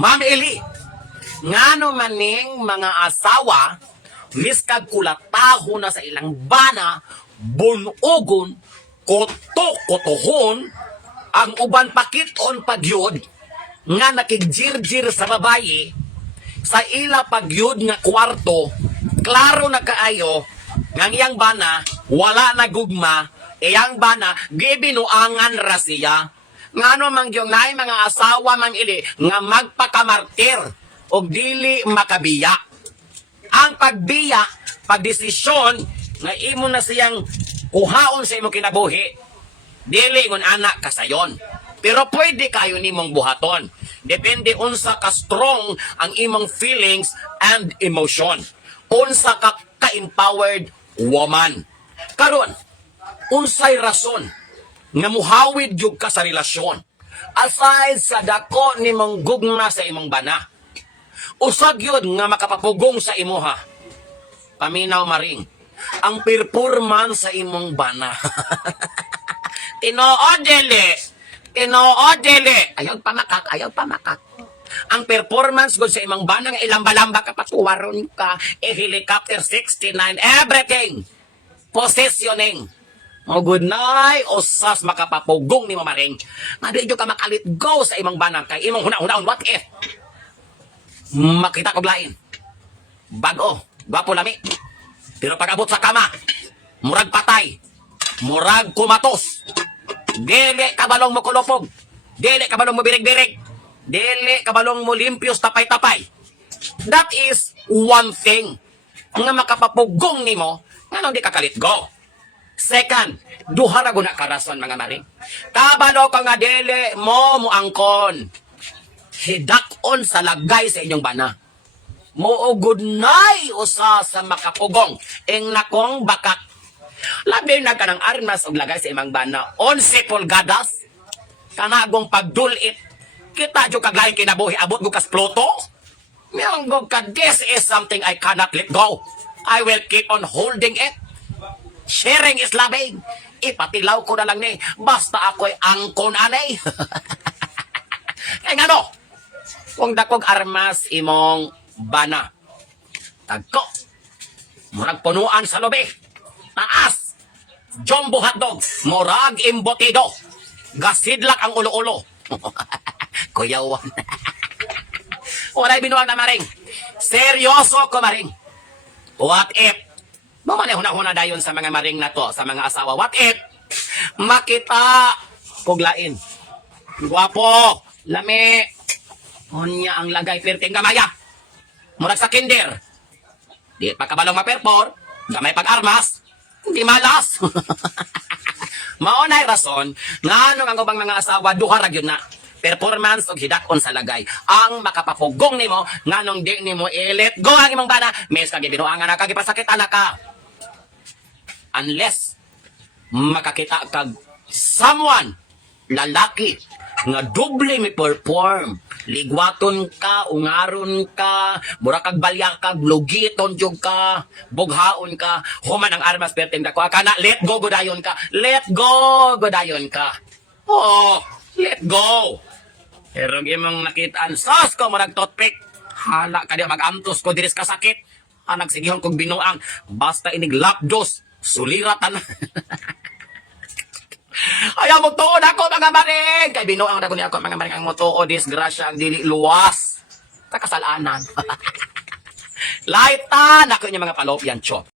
Ma'am Eli, ngano maning mga asawa miskag kulataho na sa ilang bana, bunugon, koto-kotohon, ang uban pakiton pagyod nga nakigjirjir sa babaye sa ila pagyod nga kwarto, klaro na kaayo nga iyang bana wala na gugma, iyang bana gibinuangan ra siya. Ngano man gyud naay mga asawa man ili nga magpakamartir og dili makabiya. Ang pagbiya, pagdesisyon nga imo na siyang kuhaon sa imong kinabuhi, dili ngon anak kasayon. Pero pwede kayo nimong buhaton. Depende unsa ka strong ang imong feelings and emotion. Unsa ka ka-empowered woman. Karon, unsay rason nga muhawid gyud ka sa relasyon aside sa dako nimong gugma sa imong bana? Usag yun nga makapapugong sa imuha. Paminaw maring, ang performance sa imong bana. Tinoo dili. Ayaw pamakak. Ang performance gud sa imong bana nga ilamba-lamba ka, patuwaron ka, helicopter 69, everything. Positioning. O good night, usas makapapugong ni mamaring. Nga di ka makalit go sa imong bana kay imong huna-hunaon, what if? Makita ko lain. Bago, gwapo lami. Pero pag abot sa kama, murag patay, murag kumatos. Dili kabalong mo kulupog. Dili kabalong mo birig-birig. Dili kabalong mo limpios tapay-tapay. That is one thing nga makapapugong nimo nga nang di kakalit go. Second, duha ra guna karason mga maring. Kabalo ka nga dili mo muangkon. Hidakon sa lagay sa inyong bana. Mougod na'y usa sa makapugong ing nakong bakak. Labi na ka ng armas og lagay sa imang bana. 11 pulgadas. Kanagong pagdulit. Kita dyo kaglaing kinabuhi. Abot ko kas Pluto. Miyang ka, this is something I cannot let go. I will keep on holding it. Sharing is loving. Ipatilaw ko na lang ni. Basta ako'y angkon anay. Kaya nga no, kung dakog armas imong bana, tagko, murag punuan sa lobe, taas, jumbo hotdog, murag imbotido, gasidlak ang ulo-ulo. Kuyawan. Walay binuang na maring. Seryoso ko maring. What if? Mamanehuna-huna dayon sa mga maring na to, sa mga asawa. What if? Makita kuglain. Guwapo, lami. Unya ang lagay perting gamaya. Murag sa kinder. Di pagkabalong maperpor, gamay pag-armas, hindi malas. Maunay rason, nga ano ang ubang mga asawa, duha ra gyud na. Performance o hidakon sa lagay. Ang makapapugong nimo, nga nung di nimo i-let go ang imong bana, mes kagibinuangan na kagipasakit na ka. Unless, makakita kag someone, lalaki, nga doble mi perform. Ligwaton ka, ungaron ka, mura kag balyakag, lugiton jud ka, bughaon ka, human ang armas perting dako. Kana, let go godayon ka. Let go godayon ka. Oh, let go. Pero imong nakitaan, sos ko murag toothpick. Hala ka di mag-amtos ko diris ka sakit. Nagsigihon kong binuang, basta inig lapdos, suliratan. Ayaw mo tuod ako mga maring. Kay binuang na ko niya ako mga maring ang motuo, disgrasya, ang dili luwas. Kakasalanan. Laitan ako niya mga palopyan, chop.